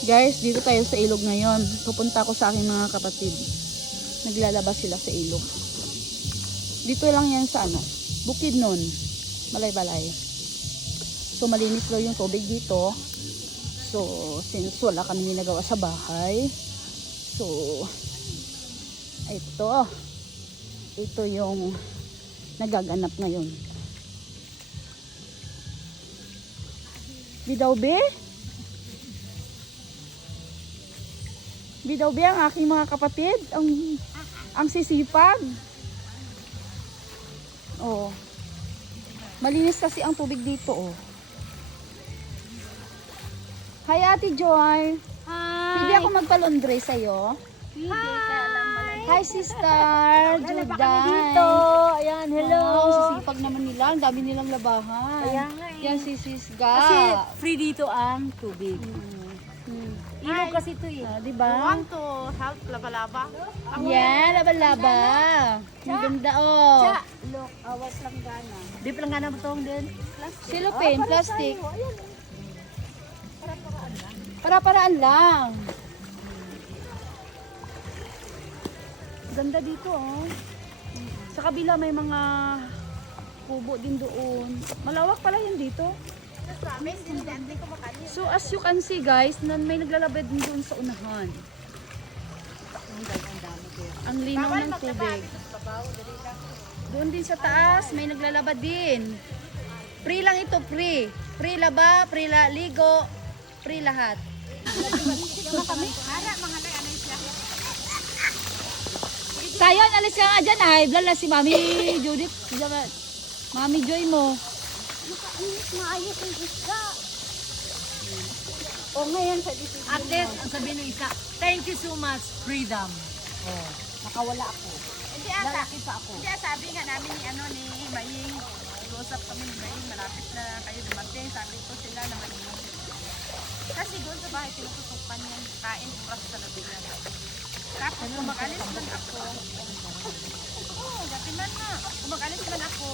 Guys, dito tayo sa ilog ngayon. Pupunta ko sa aking mga kapatid. Naglalaba sila sa ilog. Dito lang yan sa ano, bukid nun. Balay-balay. So malinis daw yung tubig dito. So since wala kami ginagawa sa bahay. So ito yung nagaganap ngayon. Bidaw be? Bidaw be ang aking mga kapatid? Ang sisipag. Oh. Malinis kasi ang tubig dito, oh. Hi, Ate Joy. Hi! Pwede ako magpalondre sa'yo? Hi, Sister Juday. Dito. Ayan, hello. Wow, sisipag naman nila. Ang dami nilang labahan. Kaya nga eh. Yan si Sisga. Kasi free dito ang tubig. Ilog kasi ito eh. Diba? to help laba-laba. Yan, laba-laba. Ang ganda, oh. Look, awas lang gana. Di pa lang gana matong din. Cellophane, plastic. Para-paraan lang. Ganda dito, oh. Sa kabila may mga kubo din doon. Malawak pala yun dito. So as you can see guys, may naglalabad din doon sa unahan. Ang linaw ng tubig. Doon din sa taas, may naglalabad din. Free lang ito, free. Free laba, free ligo, free lahat. Sayon, alis ka nga dyan ay. Blala si Mami Judith. Mami Joy mo. Maayos yung isda. O ngayon sa dito. At least, ang sabihin ng isa, thank you so much, freedom. Nakawala ako. Hindi ata. Lalaki pa ako. Hindi sabi nga namin ni Maying, nag-usap kami ni Maying, malapit na kayo dumating. Sabi ko sila na Maying. Kasi doon sa bahay, pinututukan yan, kain, oras sa labi yan. Tapos, kung mag-alis man ako, dati man na, kung mag-alis man ako,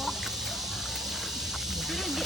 pero hindi